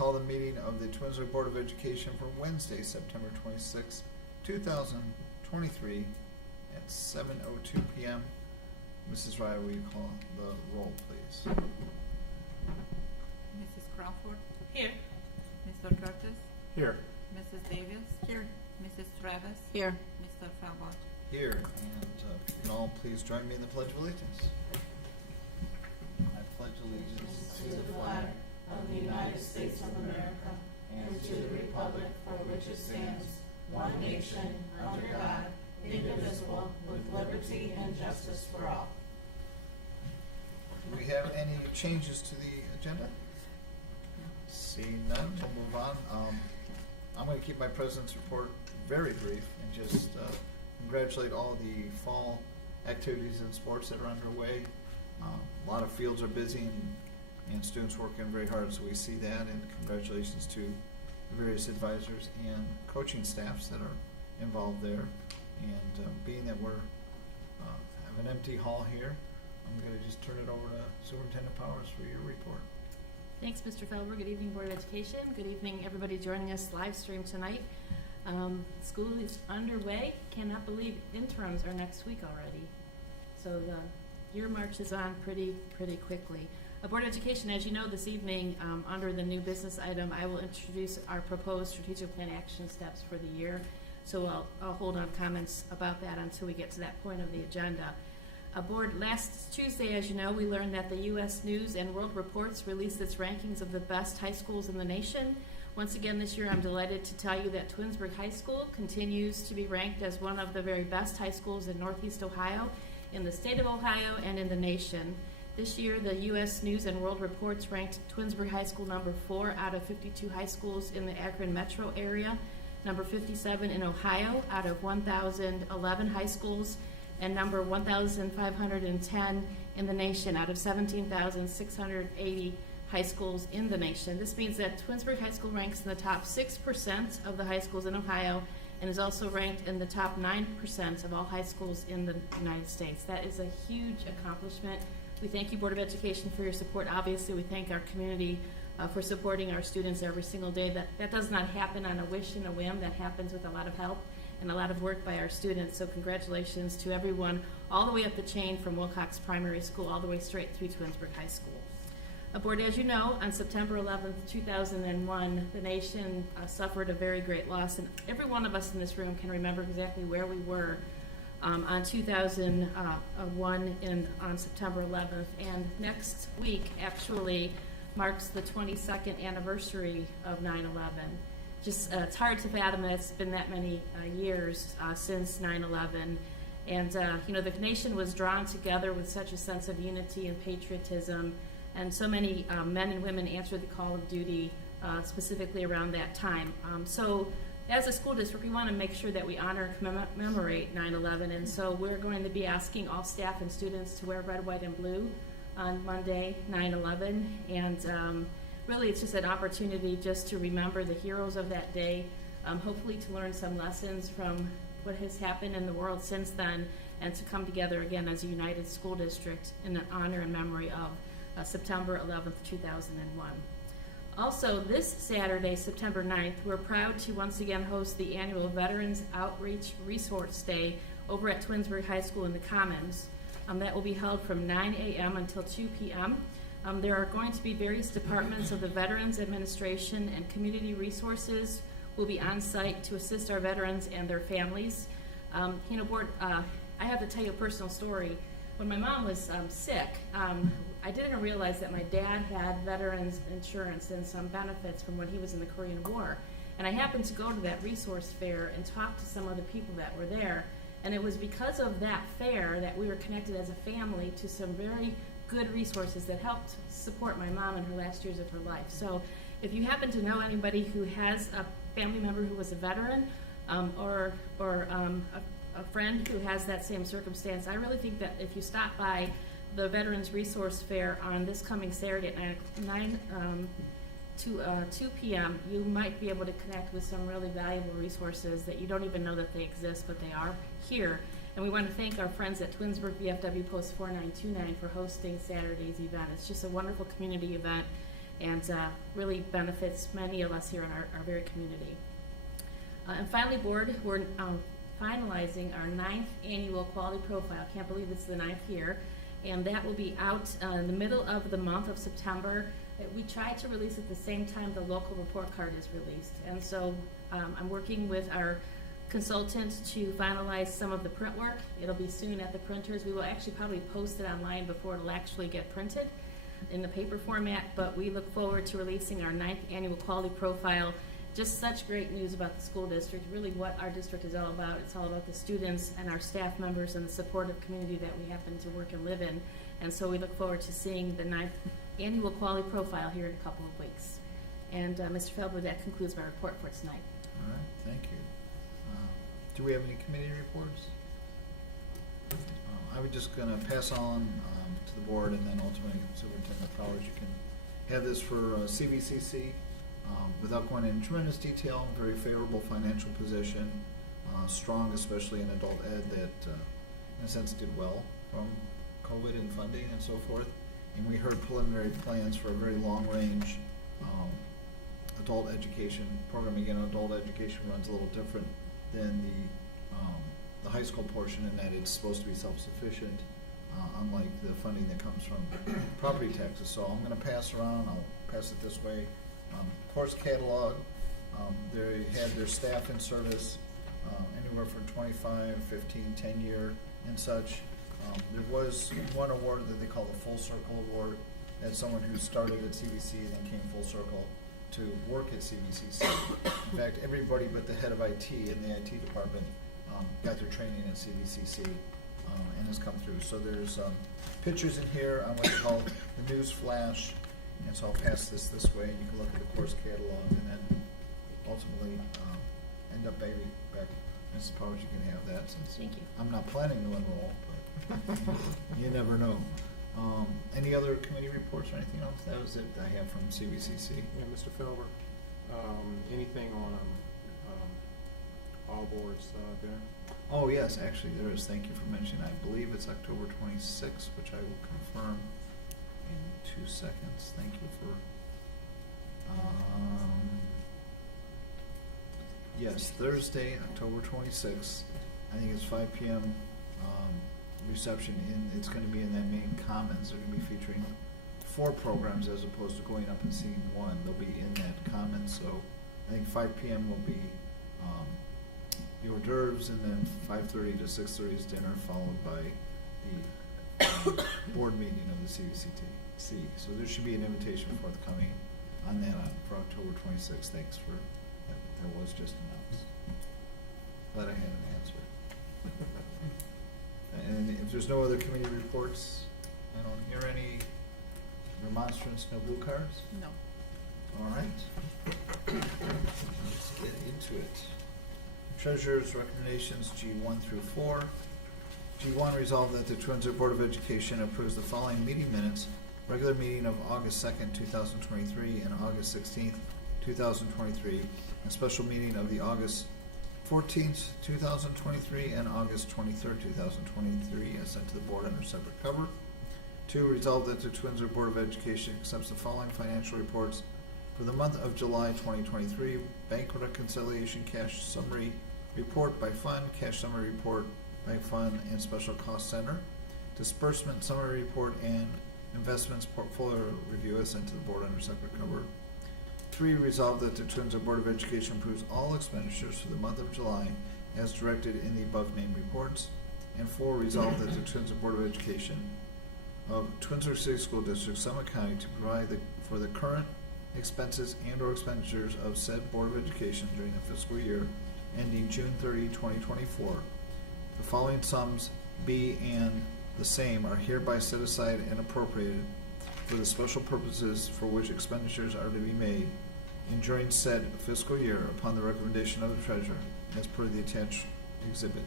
call the meeting of the Twinsburg Board of Education for Wednesday, September 26, 2023 at 7:02 p.m. Mrs. Ryer, will you call the roll, please? Mrs. Crawford? Here. Mr. Curtis? Here. Mrs. Davis? Here. Mrs. Travis? Here. Mr. Falbott? Here, and if you can all please join me in the Pledge of Allegiance. I pledge allegiance to the flag of the United States of America and to the republic for which it stands, one nation, under God, indivisible, with liberty and justice for all. Do we have any changes to the agenda? Seeing none, we'll move on. I'm going to keep my president's report very brief and just congratulate all the fall activities and sports that are underway. A lot of fields are busy and students working very hard, so we see that, and congratulations to the various advisors and coaching staffs that are involved there. And being that we're have an empty hall here, I'm going to just turn it over to Superintendent Powers for your report. Thanks, Mr. Felber. Good evening, Board of Education. Good evening, everybody joining us live stream tonight. School is underway. Cannot believe interims are next week already. So the year marches on pretty quickly. Board of Education, as you know, this evening, under the new business item, I will introduce our proposed strategic plan action steps for the year. So I'll hold on comments about that until we get to that point of the agenda. Board, last Tuesday, as you know, we learned that the U.S. News and World Reports released its rankings of the best high schools in the nation. Once again this year, I'm delighted to tell you that Twinsburg High School continues to be ranked as one of the very best high schools in Northeast Ohio, in the state of Ohio, and in the nation. This year, the U.S. News and World Reports ranked Twinsburg High School number 4 out of 52 high schools in the Akron metro area, number 57 in Ohio out of 1,011 high schools, and number 1,510 in the nation out of 17,680 high schools in the nation. This means that Twinsburg High School ranks in the top 6% of the high schools in Ohio and is also ranked in the top 9% of all high schools in the United States. That is a huge accomplishment. We thank you, Board of Education, for your support. Obviously, we thank our community for supporting our students every single day. That does not happen on a wish and a whim. That happens with a lot of help and a lot of work by our students. So congratulations to everyone all the way up the chain from Wilcox Primary School all the way straight through Twinsburg High School. Board, as you know, on September 11th, 2001, the nation suffered a very great loss, and every one of us in this room can remember exactly where we were on 2001 on September 11th. And next week actually marks the 22nd anniversary of 9/11. Just it's hard to fathom that it's been that many years since 9/11. And the nation was drawn together with such a sense of unity and patriotism, and so many men and women answered the call of duty specifically around that time. So as a school district, we want to make sure that we honor and commemorate 9/11, and so we're going to be asking all staff and students to wear red, white, and blue on Monday, 9/11, and really it's just an opportunity just to remember the heroes of that day, hopefully to learn some lessons from what has happened in the world since then, and to come together again as a united school district in honor and memory of September 11th, 2001. Also, this Saturday, September 9th, we're proud to once again host the annual Veterans Outreach Resource Day over at Twinsburg High School in the Commons. That will be held from 9 a.m. until 2 p.m. There are going to be various departments of the Veterans Administration and community resources will be on site to assist our veterans and their families. Board, I have to tell you a personal story. When my mom was sick, I didn't realize that my dad had veterans insurance and some benefits from when he was in the Korean War. And I happened to go to that resource fair and talk to some of the people that were there. And it was because of that fair that we were connected as a family to some very good resources that helped support my mom in her last years of her life. So if you happen to know anybody who has a family member who was a veteran or a friend who has that same circumstance, I really think that if you stop by the Veterans Resource Fair on this coming Saturday at 9 to 2 p.m., you might be able to connect with some really valuable resources that you don't even know that they exist, but they are here. And we want to thank our friends at Twinsburg VFW Post 4929 for hosting Saturday's event. It's just a wonderful community event, and really benefits many of us here in our very community. And finally, board, we're finalizing our 9th annual quality profile. Can't believe this is the 9th year. And that will be out in the middle of the month of September. We try to release at the same time the local report card is released. And so I'm working with our consultant to finalize some of the print work. It'll be soon at the printers. We will actually probably post it online before it'll actually get printed in the paper format, but we look forward to releasing our 9th annual quality profile. Just such great news about the school district, really what our district is all about. It's all about the students and our staff members and the supportive community that we happen to work and live in. And so we look forward to seeing the 9th annual quality profile here in a couple of weeks. And Mr. Feldwood, that concludes my report for tonight. All right, thank you. Do we have any committee reports? I was just gonna pass on to the board, and then ultimately Superintendent Powers, you can have this for CVCC. Without going into tremendous detail, very favorable financial position, strong, especially in adult ed, that in a sense did well from COVID and funding and so forth. And we heard preliminary plans for a very long-range adult education program. Again, adult education runs a little different than the high school portion in that it's supposed to be self-sufficient, unlike the funding that comes from property taxes. So I'm going to pass around, I'll pass it this way. Course catalog, they had their staff in service anywhere from 25, 15, 10 year and such. There was one award that they call the Full Circle Award. That's someone who started at CVC and then came full circle to work at CVCC. In fact, everybody but the head of IT in the IT department got their training at CVCC and has come through. So there's pictures in here on what they call the news flash. And so I'll pass this way, and you can look at the course catalog, and then ultimately end up maybe back. Mrs. Powers, you can have that since Thank you. I'm not planning to enroll, but you never know. Any other committee reports or anything else? That was it I have from CVCC. Yeah, Mr. Felber, anything on all boards there? Oh yes, actually there is. Thank you for mentioning. I believe it's October 26th, which I will confirm in 2 seconds. Thank you for. Yes, Thursday, October 26th. I think it's 5 p.m. Reception. It's going to be in that main commons. They're going to be featuring 4 programs as opposed to going up and seeing one. They'll be in that commons. So I think 5 p.m. will be the hors d'oeuvres, and then 5:30 to 6:30 is dinner, followed by the board meeting of the CVCTC. So there should be an invitation forthcoming on that for October 26th. Thanks for that. That was just announced. Glad I had an answer. And if there's no other committee reports, I don't hear any remonstrance, no blue cards? No. All right. Let's get into it. Treasurer's recommendations G1 through 4. G1, resolved that the Twinsburg Board of Education approves the following meeting minutes: regular meeting of August 2nd, 2023 and August 16th, 2023, and special meeting of the August 14th, 2023 and August 23rd, 2023, as sent to the board under separate cover. 2, resolved that the Twinsburg Board of Education accepts the following financial reports for the month of July 2023: bank reconciliation cash summary report by fund, cash summary report by fund and special cost center, disbursement summary report, and investments portfolio review as sent to the board under separate cover. 3, resolved that the Twinsburg Board of Education approves all expenditures for the month of July as directed in the above named reports. And 4, resolved that the Twinsburg Board of Education of Twinsburg City School District, Summit County, to provide for the current expenses and or expenditures of said Board of Education during the fiscal year ending June 30, 2024. The following sums be and the same are hereby set aside and appropriated for the special purposes for which expenditures are to be made and during said fiscal year upon the recommendation of the treasurer as per the attached exhibit.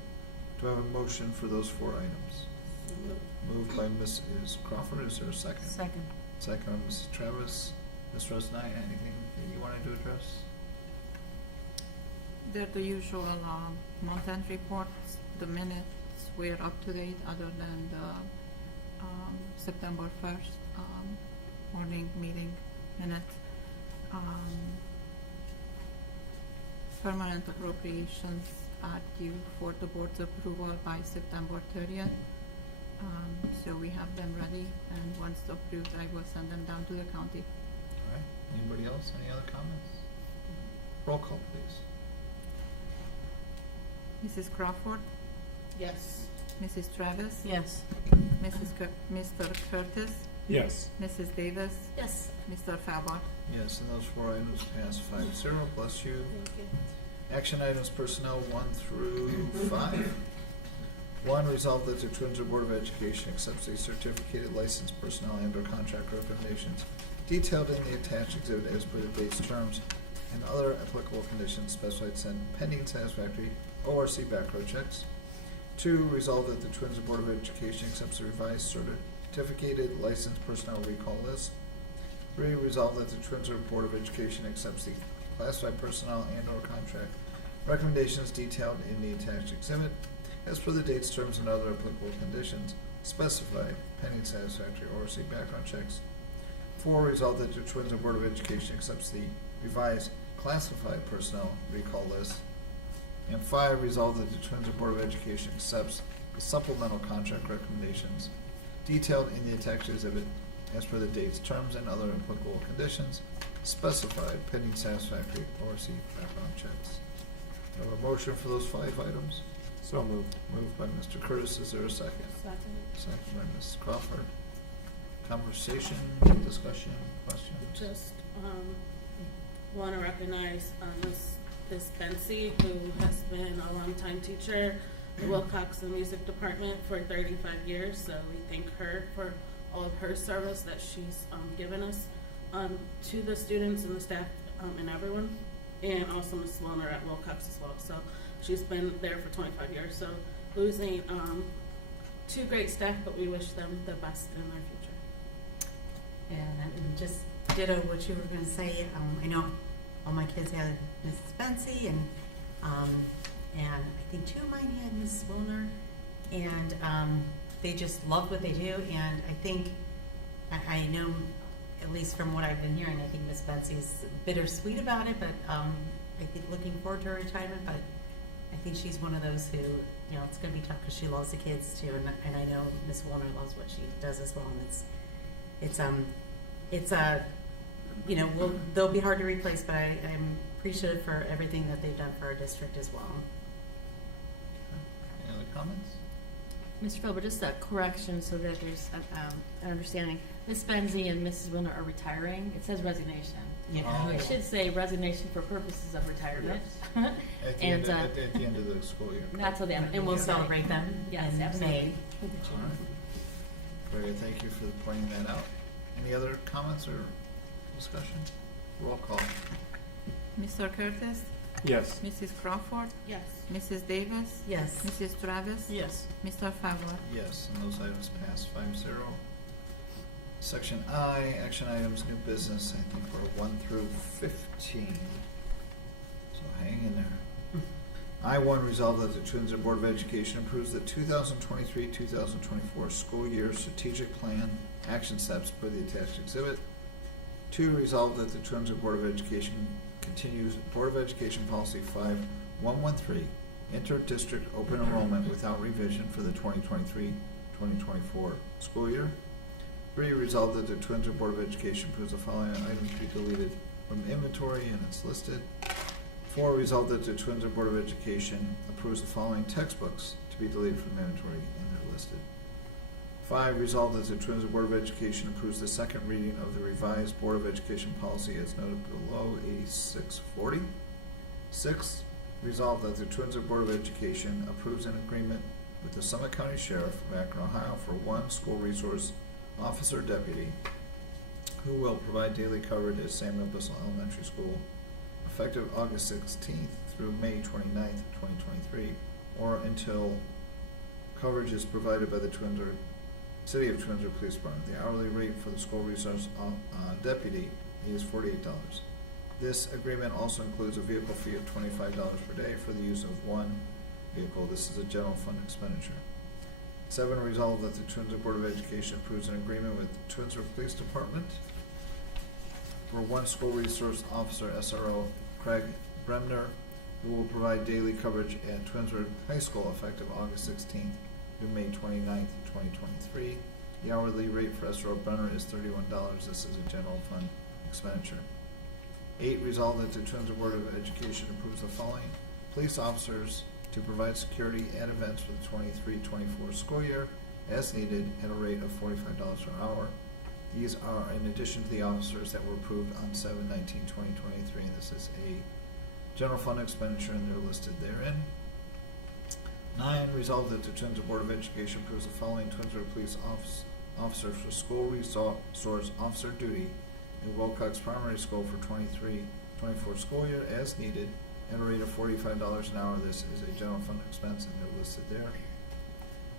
Do I have a motion for those 4 items? Moved by Mrs. Crawford. Is there a second? Second. Second by Mrs. Travis. Ms. Resnick, anything that you wanted to address? They're the usual month-end reports. The minutes were up to date other than the September 1st morning meeting minutes. Permanent appropriations are due for the board's approval by September 30th. So we have them ready, and once approved, I will send them down to the county. All right, anybody else, any other comments? Roll call, please. Mrs. Crawford, Yes. Mrs. Travis, Yes. Mr. Curtis, Yes. Mrs. Davis, Yes. Mr. Falbar. Yes, and those 4 items pass 5-0. Bless you. Thank you. Action items personnel 1 through 5. 1, resolve that the Twinsburg Board of Education accepts the certificated licensed personnel and/or contract recommendations detailed in the attached exhibit as per the dates, terms, and other applicable conditions specified pending satisfactory ORC background checks. 2, resolve that the Twinsburg Board of Education accepts the revised certificated licensed personnel recall list. 3, resolve that the Twinsburg Board of Education accepts the classified personnel and/or contract recommendations detailed in the attached exhibit as per the dates, terms, and other applicable conditions specified pending satisfactory ORC background checks. 4, resolve that the Twinsburg Board of Education accepts the revised classified personnel recall list. And 5, resolve that the Twinsburg Board of Education accepts the supplemental contract recommendations detailed in the attached exhibit as per the dates, terms, and other applicable conditions specified pending satisfactory ORC background checks. Do I have a motion for those 5 items? So moved. Moved by Mr. Curtis, is there a second? Second. Second by Ms. Crawford. Conversation, discussion, questions? Just want to recognize Ms. Bensy, who has been a longtime teacher at Wilcox Music Department for 35 years. So we thank her for all of her service that she's given us to the students and the staff and everyone, and also Ms. Sloaner at Wilcox as well. So she's been there for 25 years. So losing 2 great staff, but we wish them the best in their future. And just ditto what you were going to say. I know all my kids had Mrs. Bensy, and I think 2 of mine had Mrs. Wilner, and they just love what they do. And I think I know, at least from what I've been hearing, I think Miss Betsy's bittersweet about it, but I think looking forward to her retirement. But I think she's one of those who, you know, it's going to be tough because she loves the kids too, and I know Miss Wilner loves what she does as well. And it's you know, they'll be hard to replace, but I'm appreciative for everything that they've done for our district as well. Any other comments? Mr. Philbert, just a correction so that there's an understanding. Ms. Benzie and Mrs. Wilner are retiring. It says resignation. Oh. It should say resignation for purposes of retirement. At the, And, end, at the end of the school year. Not till the end. And we'll Yeah. celebrate them Yes, in absolutely. May. All right. Very good. Thank you for pointing that out. Any other comments or discussion? Roll call. Mr. Curtis, Yes. Mrs. Crawford, Yes. Mrs. Davis, Yes. Mrs. Travis, Yes. Mr. Falbar. Yes, and those items pass 5-0. Section I, action items, new business. I think we're 1 through 15. So hang in there. I-1, resolve that the Twinsburg Board of Education approves the 2023-2024 school year strategic plan action steps per the attached exhibit. 2, resolve that the Twinsburg Board of Education continues Board of Education Policy 5113, inter-district open enrollment without revision for the 2023-2024 school year. 3, resolve that the Twinsburg Board of Education approves the following items to be deleted from inventory, and it's listed. 4, resolve that the Twinsburg Board of Education approves the following textbooks to be deleted from inventory, and they're listed. 5, resolve that the Twinsburg Board of Education approves the second reading of the revised Board of Education policy as noted below 8640. 6, resolve that the Twinsburg Board of Education approves an agreement with the Summit County Sheriff of Akron, Ohio for 1 school resource officer deputy who will provide daily coverage at Samuel Bissell Elementary School effective August 16th through May 29th, 2023, or until coverage is provided by the City of Twinsburg Police Department. The hourly rate for the school resource deputy is $48. This agreement also includes a vehicle fee of $25 per day for the use of 1 vehicle. This is a general fund expenditure. 7, resolve that the Twinsburg Board of Education approves an agreement with the Twinsburg Police Department for one school resource officer, SRO Craig Bremner, who will provide daily coverage at Twinsburg High School effective August 16th through May 29th, 2023. The hourly rate for SRO Bremner is $31. This is a general fund expenditure. 8, resolved that the Twinsburg Board of Education approves the following police officers to provide security at events for the 23-24 school year as needed at a rate of $45 an hour. These are in addition to the officers that were approved on 7/19/2023, and this is a general fund expenditure, and they're listed therein. 9, resolved that the Twinsburg Board of Education approves the following Twinsburg police officers for school resource officer duty at Wilcox Primary School for 23-24 school year as needed at a rate of $45 an hour. This is a general fund expense, and they're listed there.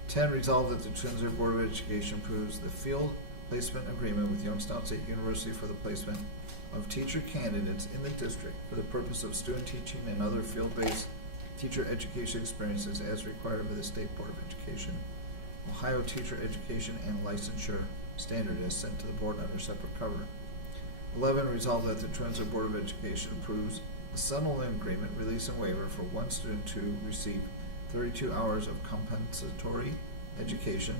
10, resolved that the Twinsburg Board of Education approves the field placement agreement with Youngstown State University for the placement of teacher candidates in the district for the purpose of student teaching and other field-based teacher education experiences as required by the State Board of Education, Ohio Teacher Education and Licensure Standard as sent to the board under separate cover. 11, resolved that the Twinsburg Board of Education approves a settlement agreement release and waiver for one student to receive 32 hours of compensatory education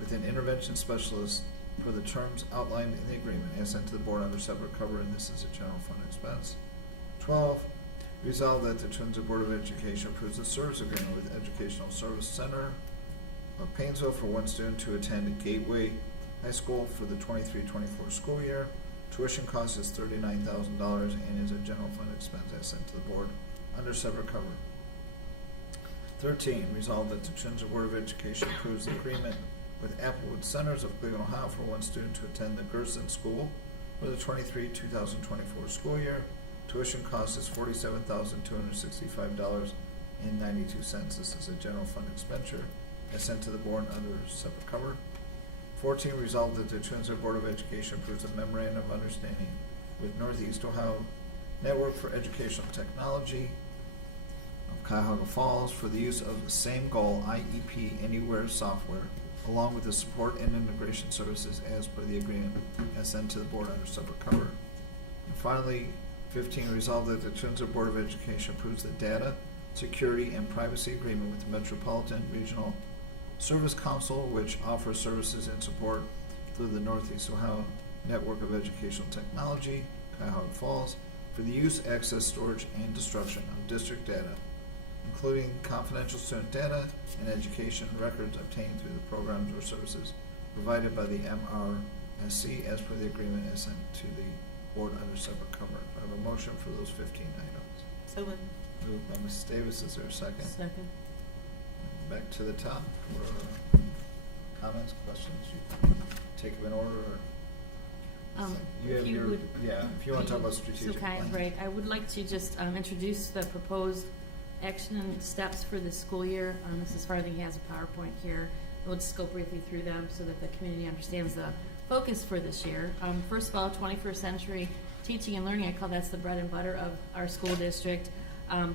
with an intervention specialist for the terms outlined in the agreement as sent to the board under separate cover, and this is a general fund expense. 12, resolved that the Twinsburg Board of Education approves a service agreement with Educational Service Center of Painesville for one student to attend Gateway High School for the 23-24 school year. Tuition cost is $39,000 and is a general fund expense as sent to the board under separate cover. 13, resolved that the Twinsburg Board of Education approves the agreement with Applewood Centers of Cleveland, Ohio for one student to attend the Gerson School for the 23-2024 school year. Tuition cost is $47,265.92. This is a general fund expenditure as sent to the board under separate cover. 14, resolved that the Twinsburg Board of Education approves a memorandum of understanding with Northeast Ohio Network for Educational Technology of Cuyahoga Falls for the use of the Same Goal IEP Anywhere software, along with the support and integration services as per the agreement as sent to the board under separate cover. And finally, 15, resolved that the Twinsburg Board of Education approves the data security and privacy agreement with the Metropolitan Regional Service Council, which offers services and support through the Northeast Ohio Network of Educational Technology, Cuyahoga Falls, for the use, access, storage, and destruction of district data, including confidential student data and education records obtained through the programs or services provided by the MRSC as per the agreement as sent to the board under separate cover. I have a motion for those 15 items. So moved. Moved by Mrs. Davis. Is there a second? Second. Back to the top for comments, questions. You take them in order, or you have If you your would if you want to talk about be strategic so kind, plan. right, I would like to just introduce the proposed action steps for the school year. Mrs. Farthing has a PowerPoint here. We'll just go briefly through them so that the community understands the focus for this year. First of all, 21st century teaching and learning, I call that's the bread and butter of our school district.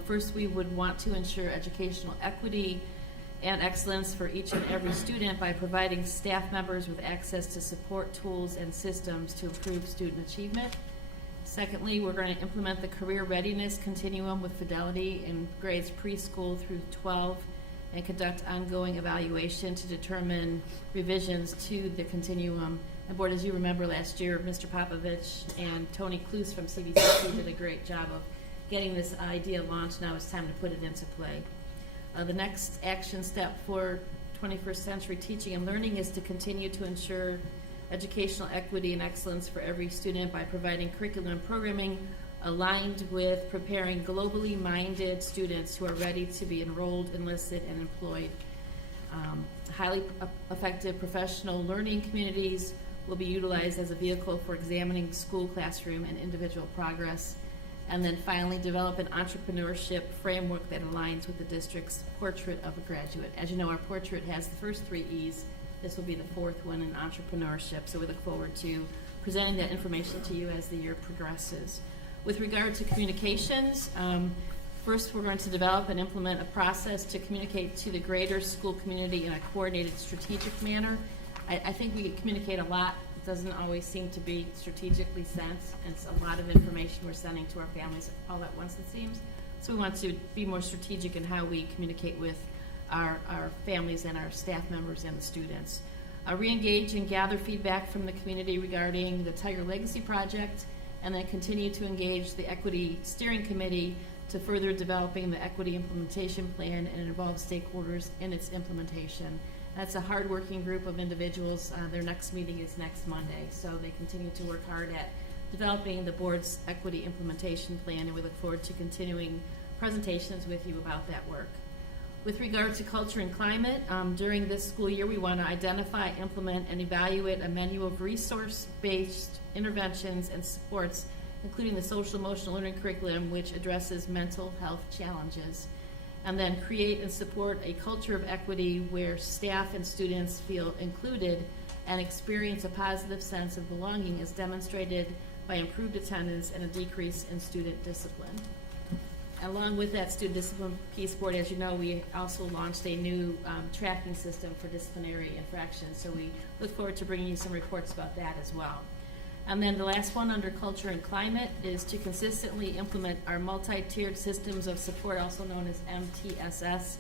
First, we would want to ensure educational equity and excellence for each and every student by providing staff members with access to support tools and systems to improve student achievement. Secondly, we're going to implement the career readiness continuum with fidelity in grades preschool through 12 and conduct ongoing evaluation to determine revisions to the continuum. And board, as you remember last year, Mr. Popovich and Tony Kluse from CBCC did a great job of getting this idea launched. Now it's time to put it into play. The next action step for 21st century teaching and learning is to continue to ensure educational equity and excellence for every student by providing curriculum and programming aligned with preparing globally minded students who are ready to be enrolled, enlisted, and employed. Highly effective professional learning communities will be utilized as a vehicle for examining school, classroom, and individual progress. And then finally, develop an entrepreneurship framework that aligns with the district's portrait of a graduate. As you know, our portrait has the first 3 E's. This will be the 4th one in entrepreneurship. So we look forward to presenting that information to you as the year progresses. With regard to communications, first we're going to develop and implement a process to communicate to the greater school community in a coordinated, strategic manner. I think we communicate a lot It doesn't always seem to be strategically sent, and it's a lot of information we're sending to our families all at once, it seems. So we want to be more strategic in how we communicate with our families and our staff members and the students. Re-engage and gather feedback from the community regarding the Tiger Legacy Project, and then continue to engage the Equity Steering Committee to further developing the Equity Implementation Plan and involve stakeholders in its implementation. That's a hard-working group of individuals. Their next meeting is next Monday, so they continue to work hard at developing the board's Equity Implementation Plan, and we look forward to continuing presentations with you about that work. With regard to culture and climate, during this school year, we want to identify, implement, and evaluate a menu of resource-based interventions and supports, including the social emotional learning curriculum, which addresses mental health challenges. And then create and support a culture of equity where staff and students feel included and experience a positive sense of belonging, as demonstrated by improved attendance and a decrease in student discipline. Along with that student discipline piece board, as you know, we also launched a new tracking system for disciplinary infractions, so we look forward to bringing you some reports about that as well. And then the last one under culture and climate is to consistently implement our multi-tiered systems of support, also known as MTSS,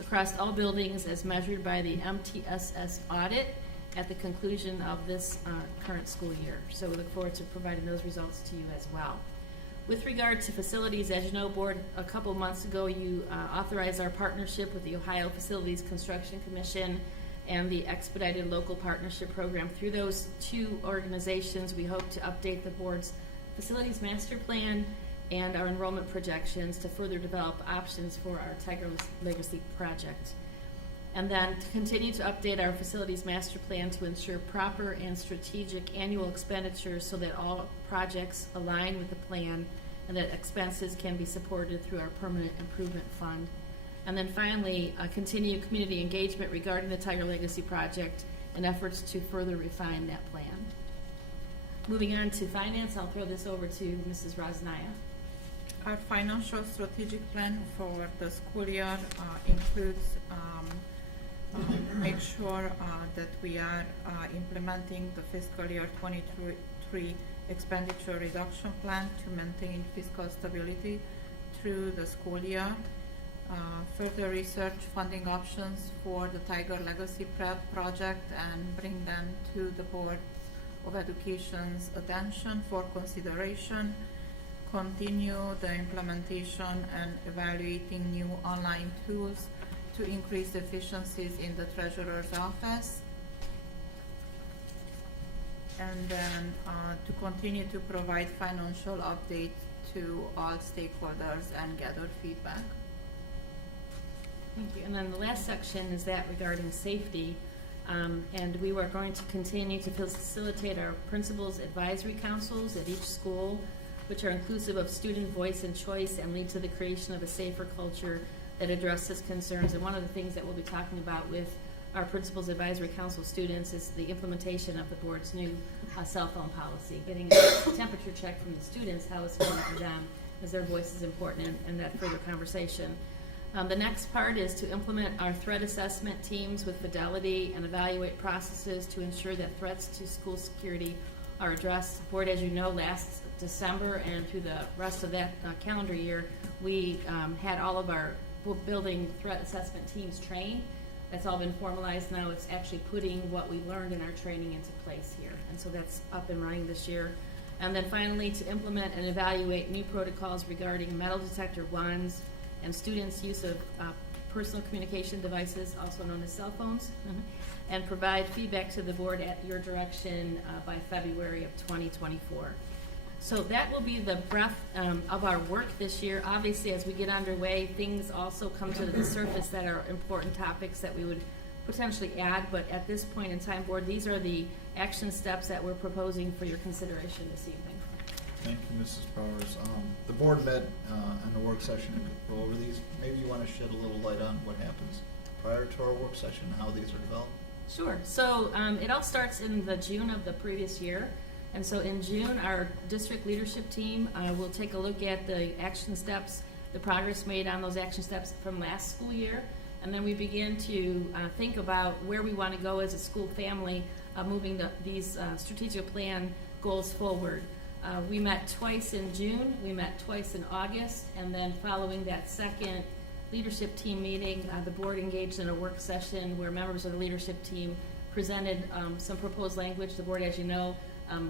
across all buildings as measured by the MTSS audit at the conclusion of this current school year. So we look forward to providing those results to you as well. With regard to facilities, as you know, board, a couple months ago you authorized our partnership with the Ohio Facilities Construction Commission and the Expedited Local Partnership Program. Through those two organizations, we hope to update the board's facilities master plan and our enrollment projections to further develop options for our Tiger Legacy project. And then to continue to update our facilities master plan to ensure proper and strategic annual expenditures so that all projects align with the plan and that expenses can be supported through our permanent improvement fund. And then finally, continue community engagement regarding the Tiger Legacy project and efforts to further refine that plan. Moving on to finance, I'll throw this over to Mrs. Rosnaya. Our financial strategic plan for the school year includes make sure that we are implementing the fiscal year 23 expenditure reduction plan to maintain fiscal stability through the school year. Further research funding options for the Tiger Legacy Prep project and bring them to the Board of Education's attention for consideration. Continue the implementation and evaluating new online tools to increase efficiencies in the treasurer's office. And then to continue to provide financial updates to all stakeholders and gather feedback. Thank you. And then the last section is that regarding safety. And we are going to continue to facilitate our principals' advisory councils at each school, which are inclusive of student voice and choice and lead to the creation of a safer culture that addresses concerns. And one of the things that we'll be talking about with our Principals Advisory Council students is the implementation of the board's new cell phone policy, getting a temperature check from the students, how it's going for them, as their voice is important in that further conversation. The next part is to implement our threat assessment teams with fidelity and evaluate processes to ensure that threats to school security are addressed. The board, as you know, last December and through the rest of that calendar year, we had all of our building threat assessment teams trained. That's all been formalized now. It's actually putting what we learned in our training into place here. And so that's up and running this year. And then finally, to implement and evaluate new protocols regarding metal detector wands and students' use of personal communication devices, also known as cell phones, and provide feedback to the board at your direction by February of 2024. So that will be the breadth of our work this year. Obviously, as we get underway, things also come to the surface that are important topics that we would potentially add, but at this point in time, board, these are the action steps that we're proposing for your consideration this evening. Thank you, Mrs. Powers. The board met in the work session to go over these. Maybe you want to shed a little light on what happens prior to our work session, how these are developed? Sure. So it all starts in the June of the previous year. And so in June, our district leadership team will take a look at the action steps, the progress made on those action steps from last school year. And then we begin to think about where we want to go as a school family moving these strategic plan goals forward. We met twice in June, we met twice in August, and then following that second leadership team meeting, the board engaged in a work session where members of the leadership team presented some proposed language. The board, as you know,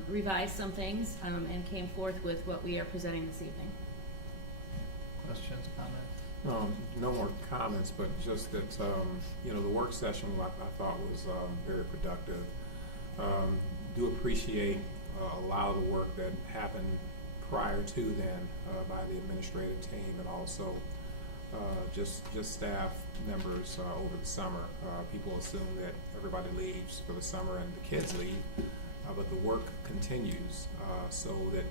revised some things and came forth with what we are presenting this evening. Questions, comments? No more comments, but just that, the work session I thought was very productive. Do appreciate a lot of the work that happened prior to then by the administrative team, and also just staff members over the summer. People assume that everybody leaves for the summer and the kids leave, but the work continues so that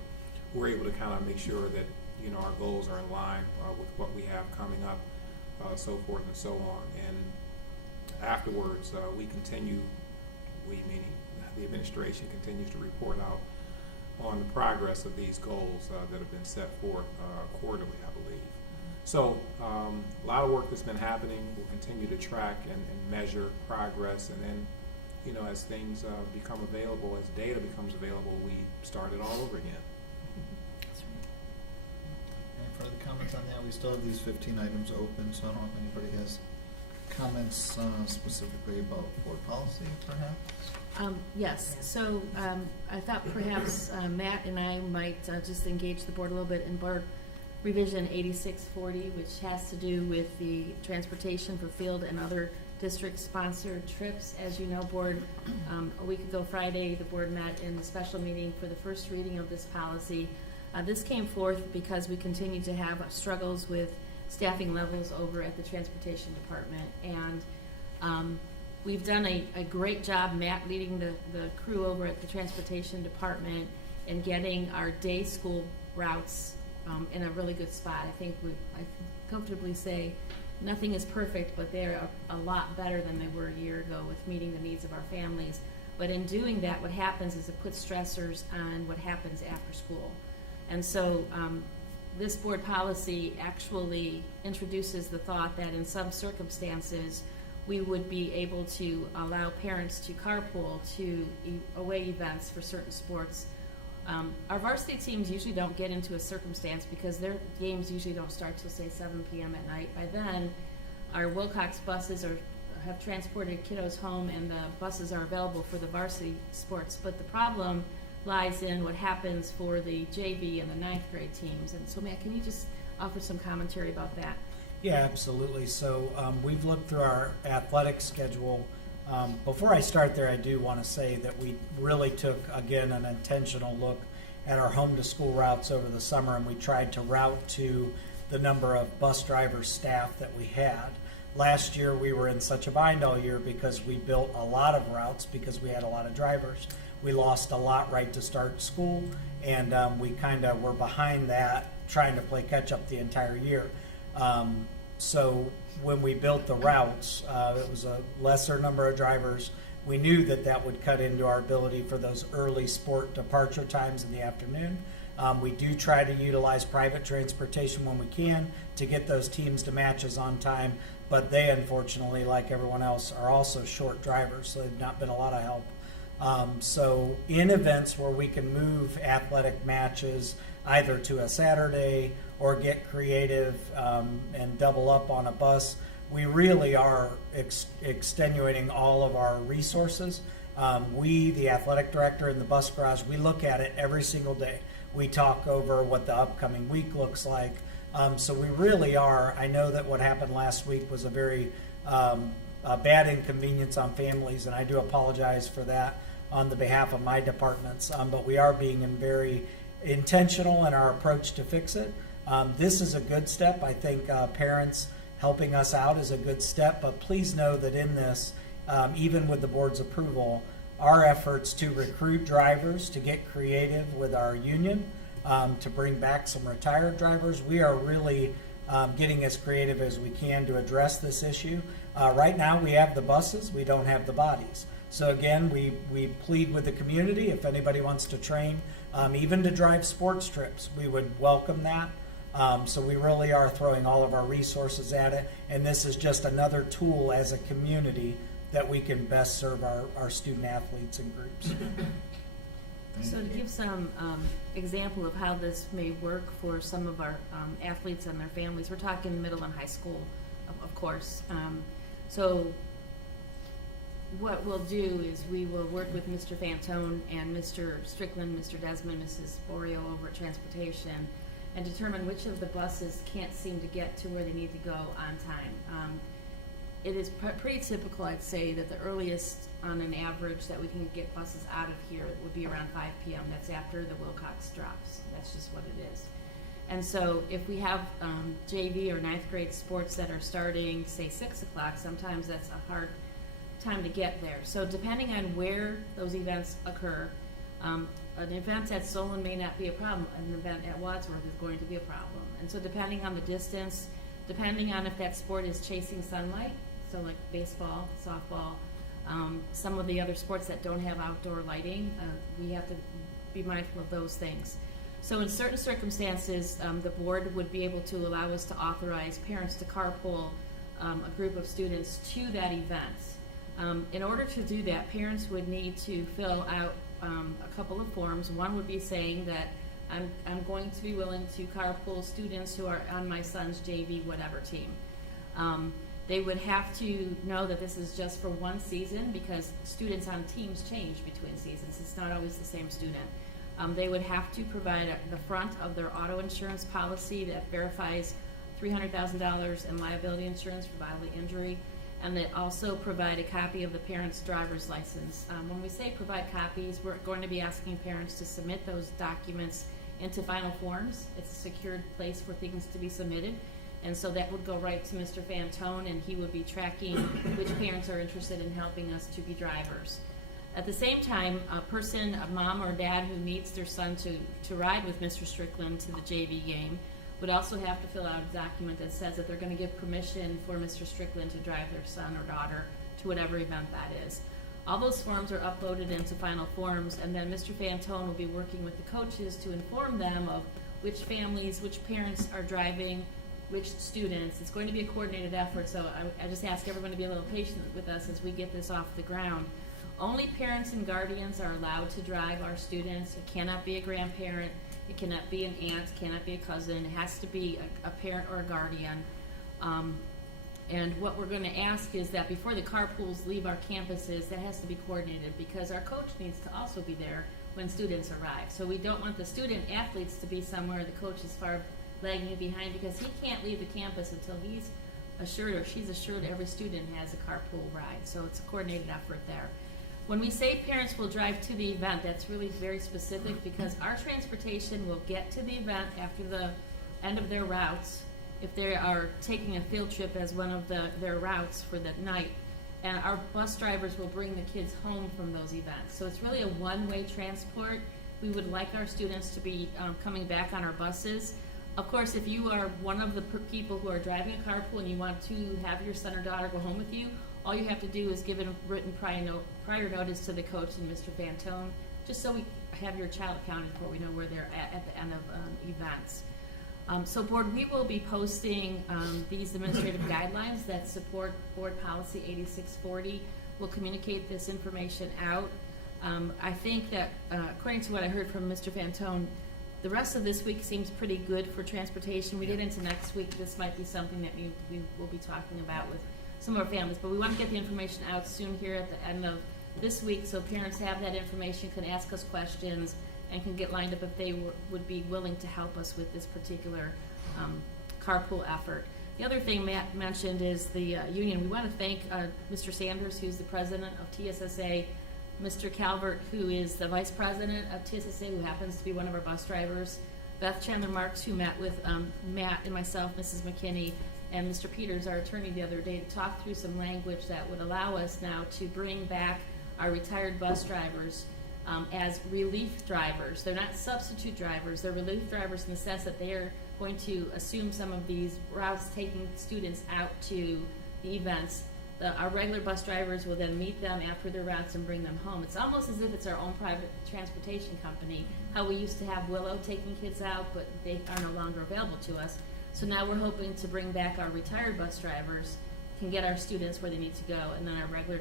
we're able to kind of make sure that our goals are in line with what we have coming up, so forth and so on. And afterwards, we meaning the administration, continues to report out on the progress of these goals that have been set forth quarterly, I believe. So a lot of work that's been happening. We'll continue to track and measure progress, and then as things become available, as data becomes available, we start it all over again. Any further comments on that? We still have these 15 items open, so I don't know if anybody has comments specifically about board policy, perhaps? Yes, so I thought perhaps Matt and I might just engage the board a little bit in board revision 8640, which has to do with the transportation for field and other district-sponsored trips. As you know, board, a week ago Friday, the board met in the special meeting for the first reading of this policy. This came forth because we continue to have struggles with staffing levels over at the transportation department, and we've done a great job, Matt leading the crew over at the transportation department, in getting our day school routes in a really good spot. I think I can comfortably say nothing is perfect, but they're a lot better than they were a year ago with meeting the needs of our families. But in doing that, what happens is it puts stressors on what happens after school. And so this board policy actually introduces the thought that in some circumstances we would be able to allow parents to carpool to away events for certain sports. Our varsity teams usually don't get into a circumstance because their games usually don't start till, say, 7 p.m. at night. By then, our Wilcox buses have transported kiddos home, and the buses are available for the varsity sports. But the problem lies in what happens for the JV and the 9th grade teams. And so, Matt, can you just offer some commentary about that? Yeah, absolutely. So we've looked through our athletic schedule. Before I start there, I do want to say that we really took, again, an intentional look at our home-to-school routes over the summer, and we tried to route to the number of bus driver staff that we had. Last year, we were in such a bind all year because we built a lot of routes because we had a lot of drivers. We lost a lot right to start school, and we kind of were behind that, trying to play catch-up the entire year. So when we built the routes, it was a lesser number of drivers. We knew that would cut into our ability for those early sport departure times in the afternoon. We do try to utilize private transportation when we can to get those teams to matches on time, but they, unfortunately, like everyone else, are also short drivers, so they've not been a lot of help. So in events where we can move athletic matches either to a Saturday or get creative and double up on a bus, we really are extenuating all of our resources. We, the athletic director and the bus garage, we look at it every single day. We talk over what the upcoming week looks like. So we really are. I know that what happened last week was a very bad inconvenience on families, and I do apologize for that on the behalf of my departments. But we are being very intentional in our approach to fix it. This is a good step. I think parents helping us out is a good step, but please know that in this, even with the board's approval, our efforts to recruit drivers, to get creative with our union, to bring back some retired drivers, we are really getting as creative as we can to address this issue. Right now we have the buses, we don't have the bodies. So again, we plead with the community, if anybody wants to train, even to drive sports trips, we would welcome that. So we really are throwing all of our resources at it, and this is just another tool as a community that we can best serve our student athletes and groups. So to give some example of how this may work for some of our athletes and their families, we're talking middle and high school, of course. So what we'll do is we will work with Mr. Fantone and Mr. Strickland, Mr. Desmond, Mrs. Borio over at Transportation, and determine which of the buses can't seem to get to where they need to go on time. It is pretty typical, I'd say, that the earliest on an average that we can get buses out of here would be around 5 p.m. That's after the Wilcox drops. That's just what it is. And so if we have JV or ninth grade sports that are starting, say, 6 o'clock, sometimes that's a hard time to get there. So depending on where those events occur, an event at Solon may not be a problem. An event at Wadsworth is going to be a problem. And so depending on the distance, depending on if that sport is chasing sunlight, so like baseball, softball, some of the other sports that don't have outdoor lighting, we have to be mindful of those things. So in certain circumstances, the board would be able to allow us to authorize parents to carpool a group of students to that event. In order to do that, parents would need to fill out a couple of forms. One would be saying that I'm going to be willing to carpool students who are on my son's JV whatever team. They would have to know that this is just for one season because students on teams change between seasons. It's not always the same student. They would have to provide the front of their auto insurance policy that verifies $300,000 in liability insurance for bodily injury, and that also provide a copy of the parent's driver's license. When we say provide copies, we're going to be asking parents to submit those documents into final forms. It's a secured place for things to be submitted. And so that would go right to Mr. Fantone, and he would be tracking which parents are interested in helping us to be drivers. At the same time, a mom or dad who needs their son to ride with Mr. Strickland to the JV game would also have to fill out a document that says that they're going to give permission for Mr. Strickland to drive their son or daughter to whatever event that is. All those forms are uploaded into final forms, and then Mr. Fantone will be working with the coaches to inform them of which families, which parents are driving, which students. It's going to be a coordinated effort, so I just ask everyone to be a little patient with us as we get this off the ground. Only parents and guardians are allowed to drive our students. It cannot be a grandparent, it cannot be an aunt, it cannot be a cousin. It has to be a parent or a guardian. And what we're going to ask is that before the carpools leave our campuses, that has to be coordinated because our coach needs to also be there when students arrive. So we don't want the student athletes to be somewhere the coach is far lagging behind because he can't leave the campus until he's assured or she's assured every student has a carpool ride. So it's a coordinated effort there. When we say parents will drive to the event, that's really very specific because our transportation will get to the event after the end of their routes if they are taking a field trip as one of their routes for the night. And our bus drivers will bring the kids home from those events. So it's really a one-way transport. We would like our students to be coming back on our buses. Of course, if you are one of the people who are driving a carpool and you want to have your son or daughter go home with you, all you have to do is give a written prior notice to the coach and Mr. Fantone, just so we have your child accounted for. We know where they're at the end of events. So board, we will be posting these administrative guidelines that support board policy 8640. We'll communicate this information out. I think that according to what I heard from Mr. Fantone, the rest of this week seems pretty good for transportation. We get into next week. This might be something that we will be talking about with some of our families, but we want to get the information out soon here at the end of this week so parents have that information, can ask us questions, and can get lined up if they would be willing to help us with this particular carpool effort. The other thing Matt mentioned is the union. We want to thank Mr. Sanders, who's the president of TSSA, Mr. Calvert, who is the vice president of TSSA, who happens to be one of our bus drivers, Beth Chandler-Marks, who met with Matt and myself, Mrs. McKinney, and Mr. Peters, our attorney, the other day to talk through some language that would allow us now to bring back our retired bus drivers as relief drivers. They're not substitute drivers. They're relief drivers in the sense that they are going to assume some of these routes taking students out to the events. Our regular bus drivers will then meet them after their routes and bring them home. It's almost as if it's our own private transportation company, how we used to have Willow taking kids out, but they are no longer available to us. So now we're hoping to bring back our retired bus drivers, can get our students where they need to go, and then our regular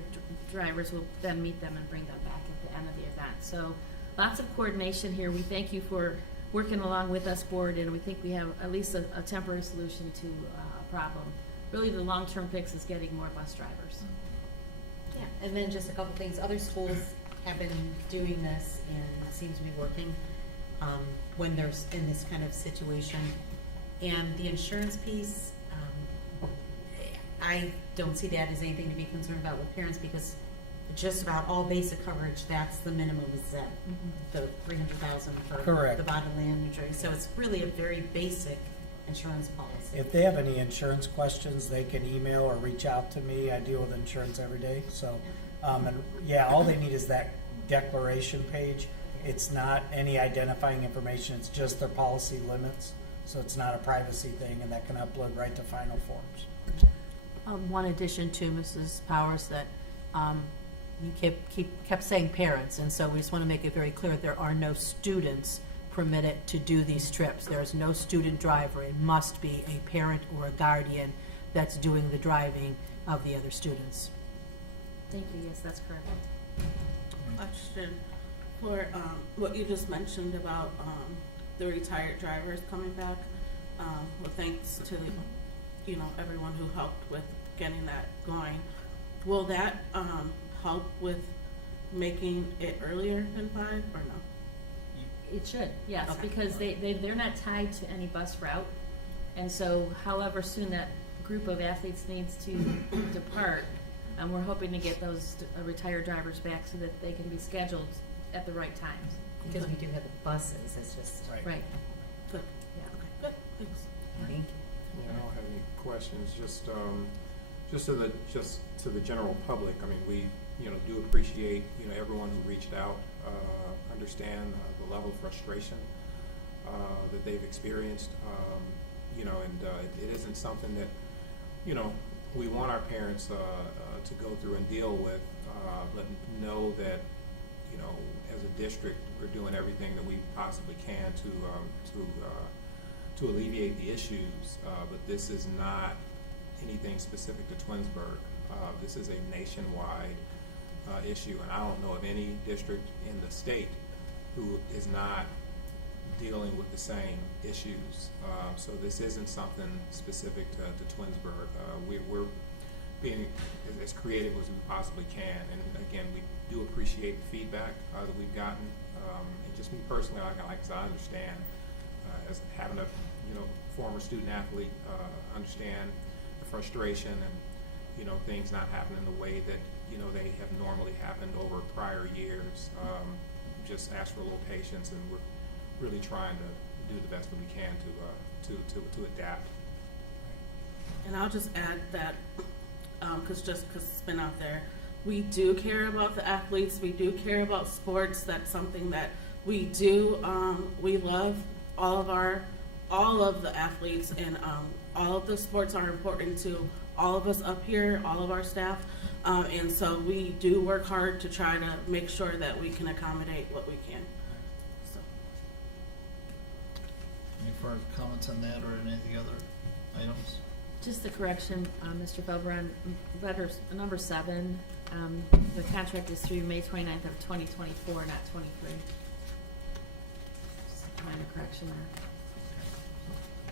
drivers will then meet them and bring them back at the end of the event. So lots of coordination here. We thank you for working along with us, board, and we think we have at least a temporary solution to a problem. Really, the long-term fix is getting more bus drivers. Yeah, and then just a couple things. Other schools have been doing this, and it seems to be working when there's in this kind of situation. And the insurance piece, I don't see that as anything to be concerned about with parents, because just about all basic coverage, that's the minimum is set, the $300,000 for Correct. the bodily injury. So it's really a very basic insurance policy. If they have any insurance questions, they can email or reach out to me. I deal with insurance every day, so, and yeah, all they need is that declaration page. It's not any identifying information, it's just their policy limits, so it's not a privacy thing, and that can upload right to final forms. One addition to Mrs. Powers, that you kept saying parents, and so we just want to make it very clear, there are no students permitted to do these trips. There is no student driver. It must be a parent or a guardian that's doing the driving of the other students. Thank you, yes, that's correct. Question for what you just mentioned about the retired drivers coming back. Well, thanks to everyone who helped with getting that going. Will that help with making it earlier than 5 or no? It should, yes, Okay. because they're not tied to any bus route. And so however soon that group of athletes needs to depart, we're hoping to get those retired drivers back so that they can be scheduled at the right times. Because we do have the buses, it's just, Right. Good. Yeah. Okay. Good. Thanks. I think, I don't have any questions, just to the general public. I mean, we, do appreciate, everyone who reached out, understand the level of frustration that they've experienced, and it isn't something that, we want our parents to go through and deal with, but know that, as a district, we're doing everything that we possibly can to alleviate the issues, but this is not anything specific to Twinsburg. This is a nationwide issue, and I don't know of any district in the state who is not dealing with the same issues. So this isn't something specific to Twinsburg. We're being as creative as we possibly can, and again, we do appreciate the feedback that we've gotten. And just me personally, like I said, I understand as having a former student athlete, understand the frustration and things not happening the way that they have normally happened over prior years. Just ask for a little patience, and we're really trying to do the best that we can to adapt. And I'll just add that, because it's been out there, we do care about the athletes. We do care about sports. That's something that we do. We love all of the athletes, and all of the sports are important to all of us up here, all of our staff, and so we do work hard to try to make sure that we can accommodate what we can. So. Any further comments on that or any of the other items? Just a correction, Mr. Felber, on number 7, the contract is through May 29th of 2024, not 23. Just a minor correction there.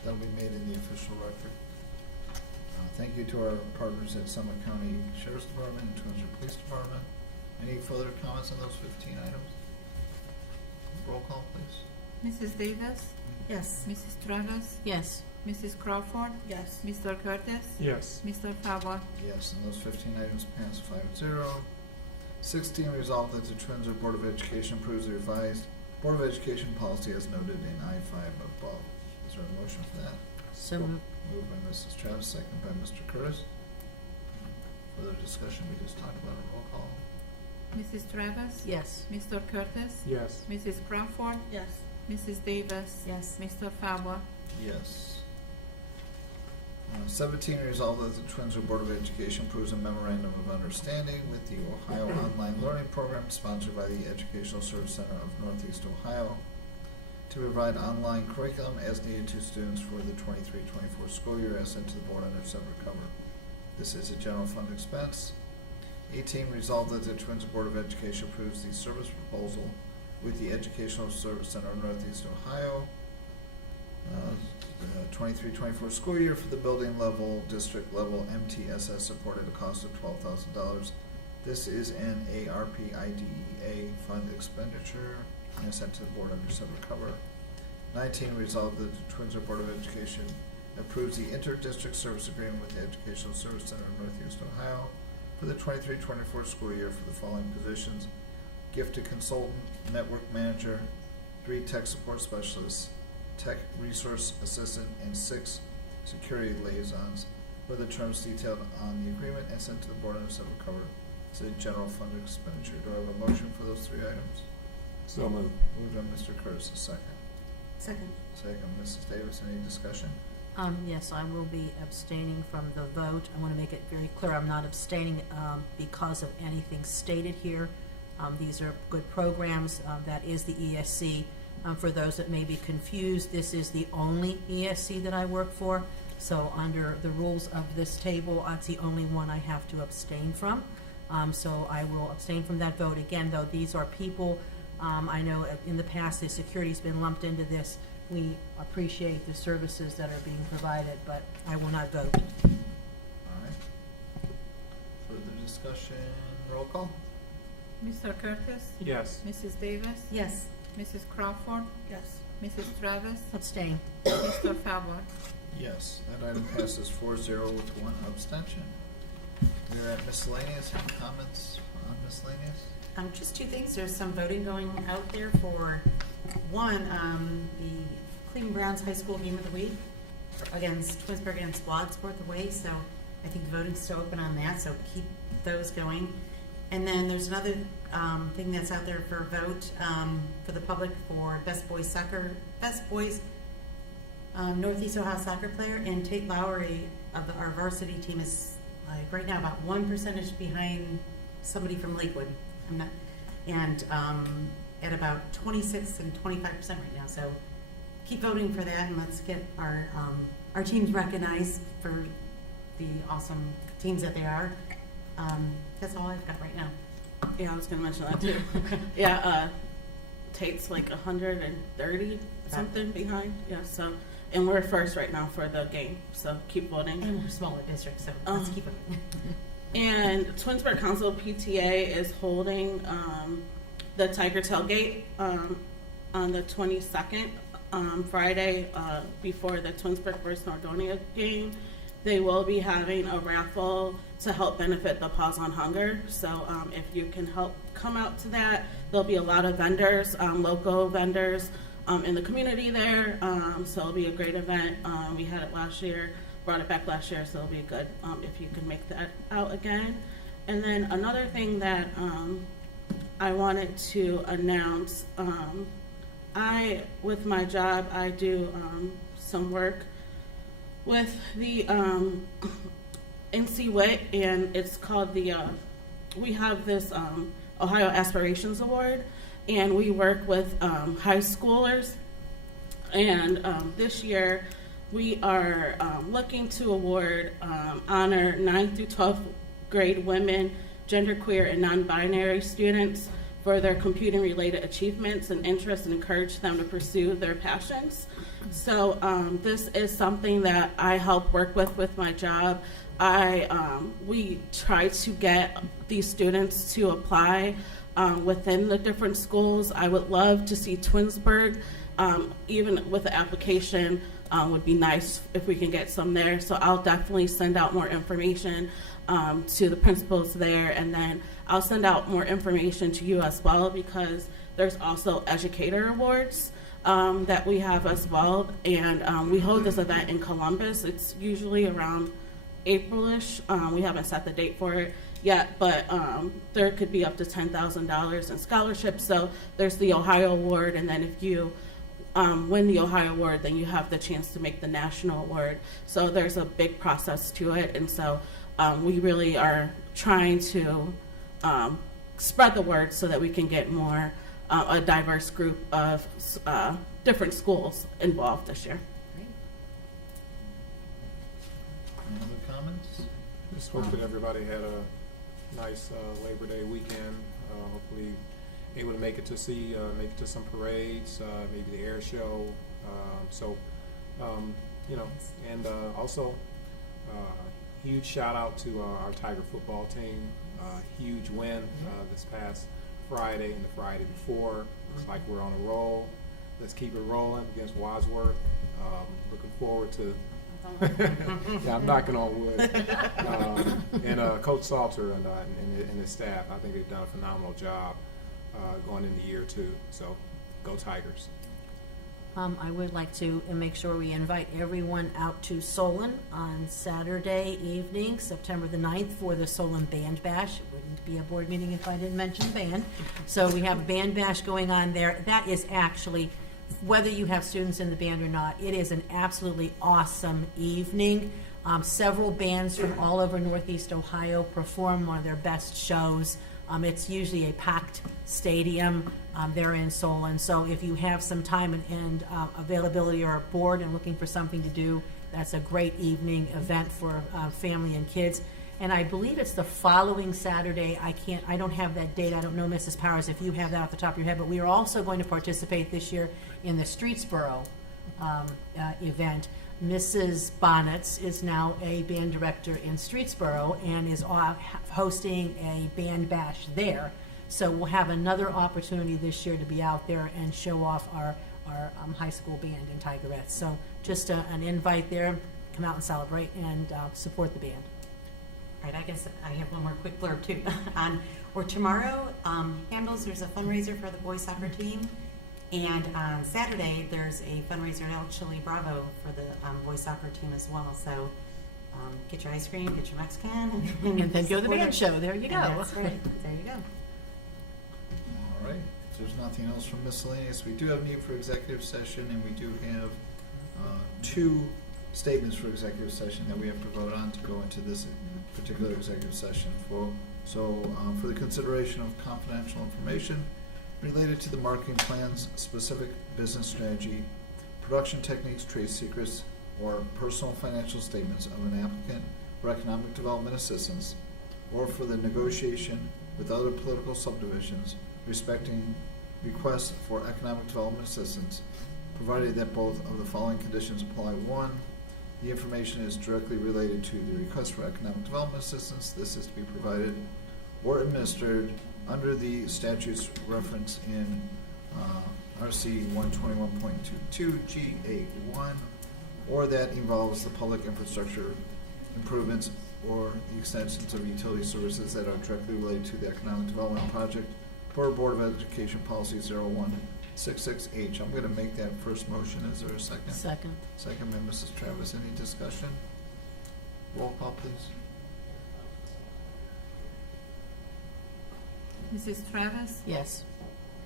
That'll be made in the official record. Thank you to our partners at Summit County Sheriff's Department and Twinsburg Police Department. Any further comments on those 15 items? Roll call, please. Mrs. Davis? yes. Mrs. Travis? Yes. Mrs. Crawford? Yes. Mr. Curtis? Yes. Mr. Fava? Yes, and those 15 items pass 5-0. 16, resolved that the Twinsburg Board of Education approves the revised Board of Education policy as noted in I-5 above. Is there a motion for that? So moved. Moved by Mrs. Travis, second by Mr. Curtis. Further discussion, we just talked about a roll call. Mrs. Travis? Yes. Mr. Curtis? Yes. Mrs. Crawford? Yes. Mrs. Davis? Yes. Mr. Fava? Yes. 17, resolved that the Twinsburg Board of Education approves a memorandum of understanding with the Ohio Online Learning Program sponsored by the Educational Service Center of Northeast Ohio to provide online curriculum as needed to students for the 23-24 school year as sent to the board under separate cover. This is a general fund expense. 18, resolved that the Twinsburg Board of Education approves the service proposal with the Educational Service Center of Northeast Ohio, the 23-24 school year for the building level, district level MTSS support at a cost of $12,000. This is an ARPIDEA fund expenditure and sent to the board under separate cover. 19, resolved that the Twinsburg Board of Education approves the inter-district service agreement with the Educational Service Center of Northeast Ohio for the 23-24 school year for the following positions: gifted consultant, network manager, 3 tech support specialists, tech resource assistant, and 6 security liaisons, for the terms detailed on the agreement and sent to the board under separate cover. It's a general fund expenditure. Do I have a motion for those 3 items? So moved. Moved by Mr. Curtis, a second. Second. Second, Mrs. Davis. Any discussion? Yes, I will be abstaining from the vote. I want to make it very clear, I'm not abstaining because of anything stated here. These are good programs. That is the ESC. For those that may be confused, this is the only ESC that I work for. So under the rules of this table, it's the only one I have to abstain from. So I will abstain from that vote. Again, though, these are people, I know in the past the security's been lumped into this. We appreciate the services that are being provided, but I will not vote. All right. Further discussion, roll call? Mr. Curtis? Yes. Mrs. Davis? Yes. Mrs. Crawford? Yes. Mrs. Travis? Abstain. Mr. Fowler? Yes, that item passes 4-0 with 1 abstention. We're at miscellaneous. Any comments on miscellaneous? Just 2 things. There's some voting going out there for one, the Cleveland Browns High School Game of the Week against Twinsburg against Wadsworth away. So I think the voting's still open on that. So keep those going. And then there's another thing that's out there for a vote for the public for best boys Northeast Ohio soccer player. And Tate Lowry of our varsity team is right now about 1% behind somebody from Lakewood. At about 26 and 25% right now. So keep voting for that, and let's get our teams recognized for the awesome teams that they are. That's all I've got right now. Yeah, I was going to mention that too. Yeah, Tate's like 130 something behind. Yeah, so, and we're first right now for the game, so keep voting. And we're a smaller district, so let's keep it. And Twinsburg Council PTA is holding the Tiger Tailgate on the 22nd, Friday, before the Twinsburg vs. Nordonia game. They will be having a raffle to help benefit the Pause on Hunger. So if you can help come out to that, there'll be a lot of vendors, local vendors in the community there. So it'll be a great event. We had it last year, brought it back last year, so it'll be good if you can make that out again. And then another thing that I wanted to announce, with my job, I do some work with the NC WIT, and it's called we have this Ohio Aspirations Award, and we work with high schoolers. And this year, we are looking to award honor 9th through 12th grade women, genderqueer, and non-binary students for their computing-related achievements and interests, and encourage them to pursue their passions. So this is something that I help work with my job. We try to get these students to apply within the different schools. I would love to see Twinsburg, even with the application, would be nice if we can get some there. So I'll definitely send out more information to the principals there, and then I'll send out more information to you as well, because there's also educator awards that we have as well, and we hold this event in Columbus. It's usually around April-ish. We haven't set the date for it yet, but there could be up to $10,000 in scholarships. So there's the Ohio Award, and then if you win the Ohio Award, then you have the chance to make the national award. So there's a big process to it, and so we really are trying to spread the word so that we can get more a diverse group of different schools involved this year. Any other comments? Just hope that everybody had a nice Labor Day weekend. Hopefully able to make it to some parades, maybe the air show. You know, and also huge shout out to our Tiger football team. Huge win this past Friday and the Friday before. Looks like we're on a roll. Let's keep it rolling against Wadsworth. Looking forward to. Yeah, I'm knocking on wood. And Coach Salter and his staff, I think they've done a phenomenal job going into year 2. So, go Tigers. I would like to make sure we invite everyone out to Solon on Saturday evening, September the 9th, for the Solon Band Bash. It wouldn't be a board meeting if I didn't mention band. So we have a band bash going on there. That is actually, whether you have students in the band or not, it is an absolutely awesome evening. Several bands from all over Northeast Ohio perform one of their best shows. It's usually a packed stadium there in Solon. So if you have some time and availability or are bored and looking for something to do, that's a great evening event for family and kids. And I believe it's the following Saturday. I don't have that date. I don't know, Mrs. Powers, if you have that off the top of your head. But we are also going to participate this year in the Streetsboro event. Mrs. Bonnets is now a band director in Streetsboro and is hosting a band bash there. So we'll have another opportunity this year to be out there and show off our high school band in Tigerettes. So just an invite there. Come out and celebrate and support the band. All right, I guess I have one more quick blurb too. Tomorrow, Handles, there's a fundraiser for the boys soccer team. And on Saturday, there's a fundraiser at El Chile Bravo for the boys soccer team as well. So get your ice cream, get your Mexican. And then go to the support band it. show. There you go. And that's right. There you go. All right, if there's nothing else from miscellaneous, we do have need for executive session, and we do have 2 statements for executive session that we have to vote on to go into this particular executive session for. So for the consideration of confidential information related to the marketing plans, specific business strategy, production techniques, trade secrets, or personal financial statements of an applicant for economic development assistance, or for the negotiation with other political subdivisions respecting requests for economic development assistance, provided that both of the following conditions apply. 1, the information is directly related to the request for economic development assistance. This is to be provided or administered under the statutes referenced in RC 121.22 G8.1, or that involves the public infrastructure improvements or the extensions of utility services that are directly related to the economic development project per Board of Education Policy 0166H. I'm going to make that first motion. Is there a second? Second. Second by Mrs. Travis. Any discussion? Roll call, please. Mrs. Travis? Yes.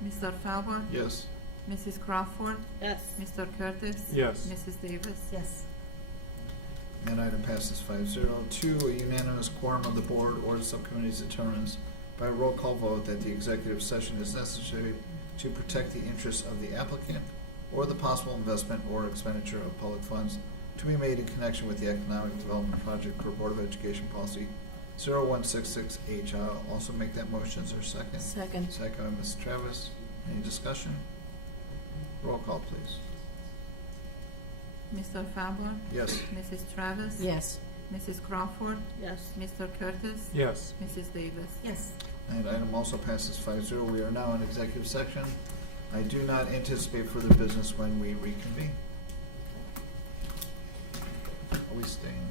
Mr. Falber? Yes. Mrs. Crawford? Yes. Mr. Curtis? Yes. Mrs. Davis? Yes. And item passes 5-0. 2, a unanimous quorum of the board or the subcommittees determines by roll call vote that the executive session is necessary to protect the interests of the applicant or the possible investment or expenditure of public funds to be made in connection with the economic development project per Board of Education Policy 0166H. I'll also make that motion. Is there a second? Second. Second by Mrs. Travis. Any discussion? Roll call, please. Mr. Falber? Yes. Mrs. Travis? Yes. Mrs. Crawford? Yes. Mr. Curtis? Yes. Mrs. Davis? Yes. And item also passes 5-0. We are now in executive section. I do not anticipate further business when we reconvene. Are we staying?